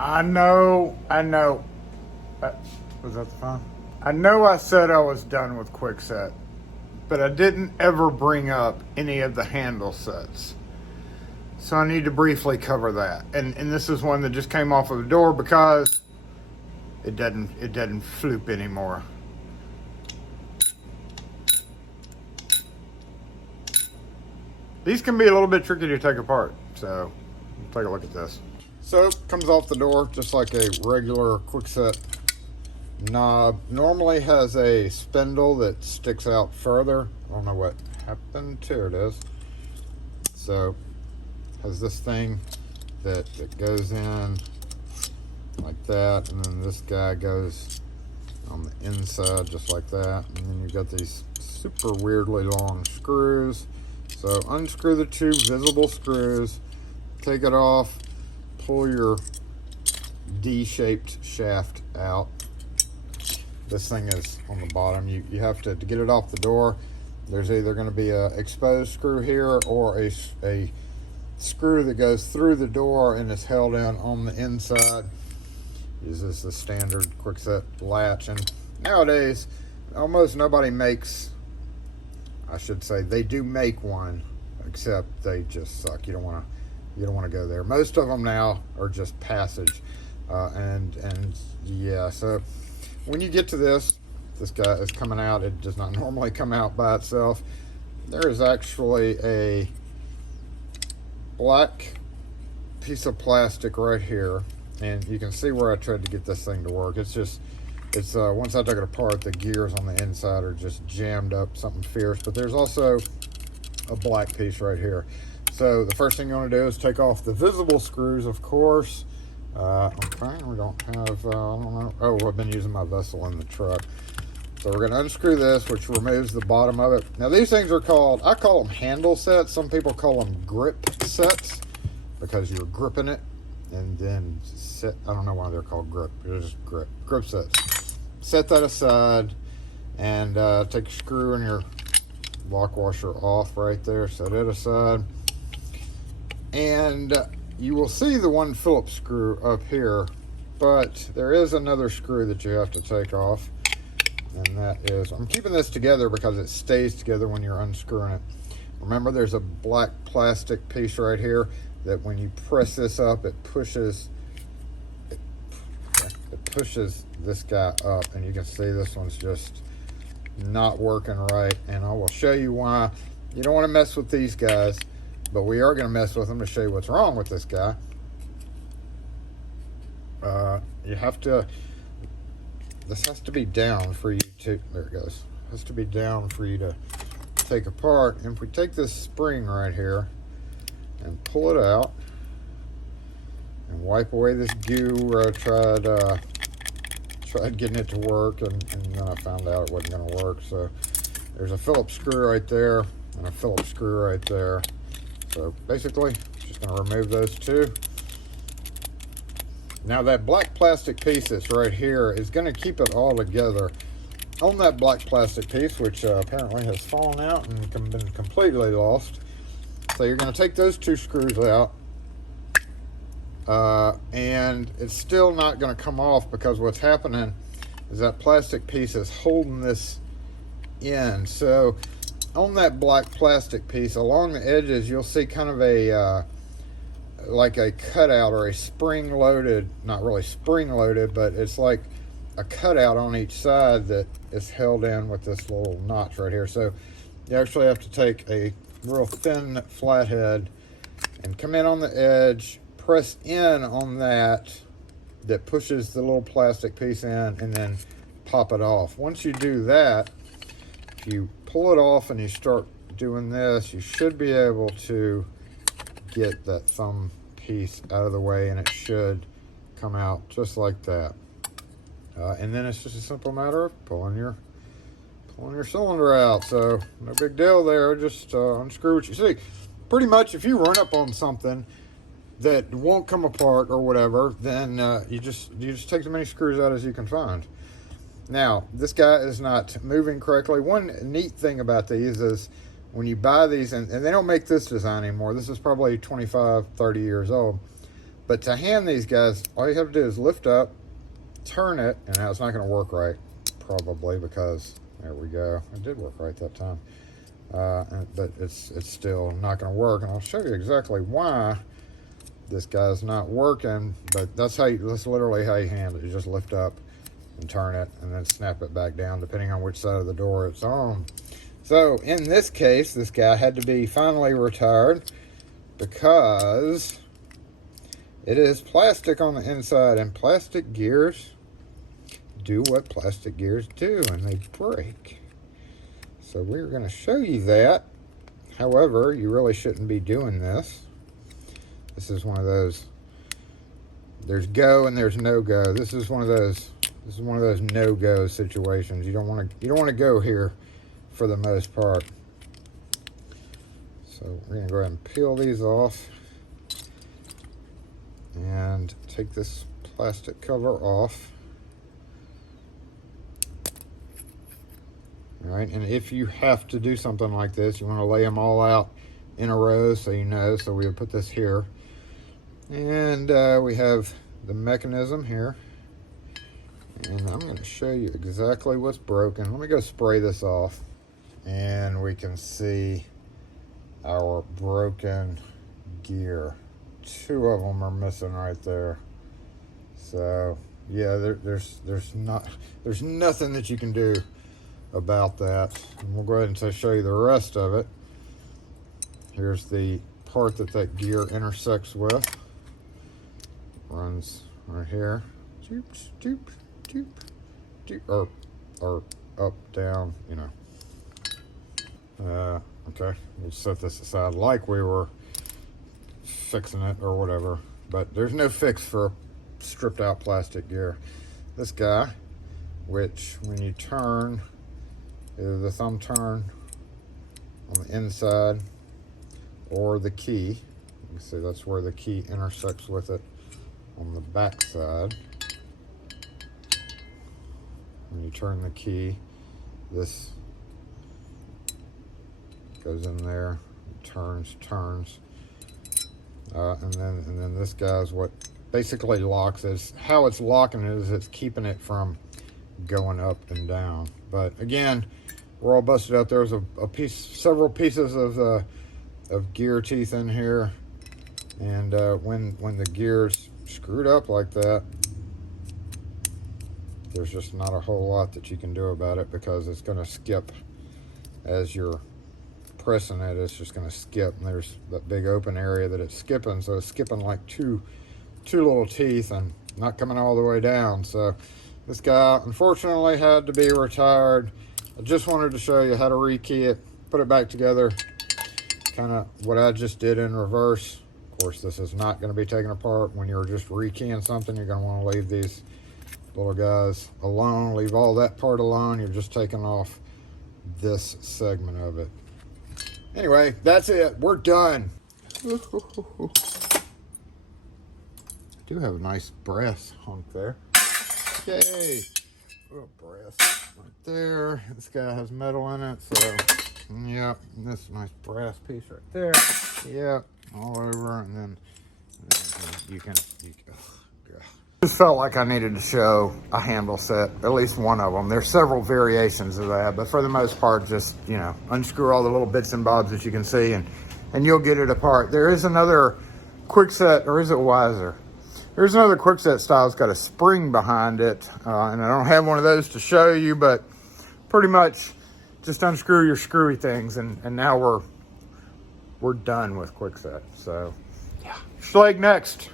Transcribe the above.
I know. Was that the phone? I know I said I was done with Kwikset, but I didn't ever bring up any of the handle sets. So I need to briefly cover that. And this is one that just came off of the door because it doesn't floop anymore. These can be a little bit tricky to take apart, so take a look at this. So it comes off the door just like a regular Kwikset knob. Normally has a spindle that sticks out further. I don't know what happened. Here it is. So has this thing that goes in like that, and then this guy goes on the inside just like that, and then you've got these super weirdly long screws. So unscrew the two visible screws, take it off, pull your D-shaped shaft out. This thing is on the bottom. You have to get it off the door. There's either going to be a exposed screw here or a screw that goes through the door and is held in on the inside. Uses the standard Kwikset latch, and nowadays almost nobody makes, I should say, they do make one, except they just suck. You don't want to go there. Most of them now are just passage, and yeah. So when you get to this guy is coming out. It does not normally come out by itself. There is actually a black piece of plastic right here, and you can see where I tried to get this thing to work. It's once I took it apart, the gears on the inside are just jammed up something fierce. But there's also a black piece right here. So the first thing you want to do is take off the visible screws, of course. Okay, we don't have, I don't know. Oh, I've been using my vessel in the truck. So we're going to unscrew this, which removes the bottom of it. Now these things are called, I call them handle sets. Some people call them grip sets because you're gripping it. And then set, I don't know why they're called grip. They're just grip sets. Set that aside and take your screw and your lock washer off right there. Set it aside. And you will see the one Phillips screw up here, but there is another screw that you have to take off. And that is, I'm keeping this together because it stays together when you're unscrewing it. Remember, there's a black plastic piece right here that when you press this up, it pushes this guy up, and you can see this one's just not working right. And I will show you why. You don't want to mess with these guys, but we are going to mess with them to show you what's wrong with this guy. You have to, this has to be down for you to, there it goes. It has to be down for you to take apart. And if we take this spring right here and pull it out and wipe away this goo where I tried getting it to work, and then I found out it wasn't going to work. So there's a Phillips screw right there and a Phillips screw right there. So basically, just going to remove those two. Now that black plastic piece that's right here is going to keep it all together. On that black plastic piece, which apparently has fallen out and been completely lost. So you're going to take those two screws out. And it's still not going to come off because what's happening is that plastic piece is holding this in. So on that black plastic piece, along the edges, you'll see kind of a like a cutout or a spring-loaded, not really spring-loaded, but it's like a cutout on each side that is held in with this little notch right here. So you actually have to take a real thin flathead and come in on the edge, press in on that pushes the little plastic piece in, and then pop it off. Once you do that, if you pull it off and you start doing this, you should be able to get that thumb piece out of the way, and it should come out just like that. And then it's just a simple matter of pulling your cylinder out. So no big deal there. Just unscrew what you see. Pretty much, if you run up on something that won't come apart or whatever, then you just take as many screws out as you can find. Now, this guy is not moving correctly. One neat thing about these is when you buy these, and they don't make this design anymore. This is probably 25, 30 years old. But to hand these guys, all you have to do is lift up, turn it, and now it's not going to work right, probably, because there we go. It did work right that time. But it's still not going to work, and I'll show you exactly why this guy's not working. But that's literally how you handle it. You just lift up and turn it, and then snap it back down, depending on which side of the door it's on. So in this case, this guy had to be finally retired because it is plastic on the inside, and plastic gears do what plastic gears do, and they break. So we're going to show you that. However, you really shouldn't be doing this. This is one of those, there's go and there's no go. This is one of those no-go situations. You don't want to go here for the most part. So we're going to go ahead and peel these off and take this plastic cover off. All right, and if you have to do something like this, you want to lay them all out in a row so you know. So we'll put this here. And we have the mechanism here. And I'm going to show you exactly what's broken. Let me go spray this off. And we can see our broken gear. 2 of them are missing right there. So yeah, there's nothing that you can do about that. And we'll go ahead and show you the rest of it. Here's the part that gear intersects with. Runs right here. Doop, doop, doop, doop, or up, down, you know. Okay, we'll set this aside like we were fixing it or whatever. But there's no fix for stripped out plastic gear. This guy, which when you turn, either the thumb turn on the inside or the key. You can see that's where the key intersects with it on the back side. When you turn the key, this goes in there, turns, and then this guy's what basically locks it. How it's locking it is it's keeping it from going up and down. But again, we're all busted out. There's several pieces of gear teeth in here, and when the gear's screwed up like that, there's just not a whole lot that you can do about it, because it's going to skip as you're pressing it. It's just going to skip, and there's that big open area that it's skipping, so it's skipping like two little teeth and not coming all the way down. So this guy unfortunately had to be retired. I just wanted to show you how to rekey it, put it back together, kind of what I just did in reverse. Of course, this is not going to be taken apart. When you're just rekeying something, you're going to want to leave these little guys alone, leave all that part alone. You're just taking off this segment of it. Anyway, that's it. We're done. I do have a nice brass hunk there. Yay! Little brass right there. This guy has metal in it, so yep. This nice brass piece right there. Yep, all over, and then you can. Just felt like I needed to show a handle set, at least one of them. There's several variations of that, but for the most part, just, you know, unscrew all the little bits and bobs that you can see, and you'll get it apart. There is another Kwikset, or is it Wiser? There's another Kwikset style. It's got a spring behind it, and I don't have one of those to show you, but pretty much just unscrew your screwy things, and now we're done with Kwikset. So yeah, Schlag next.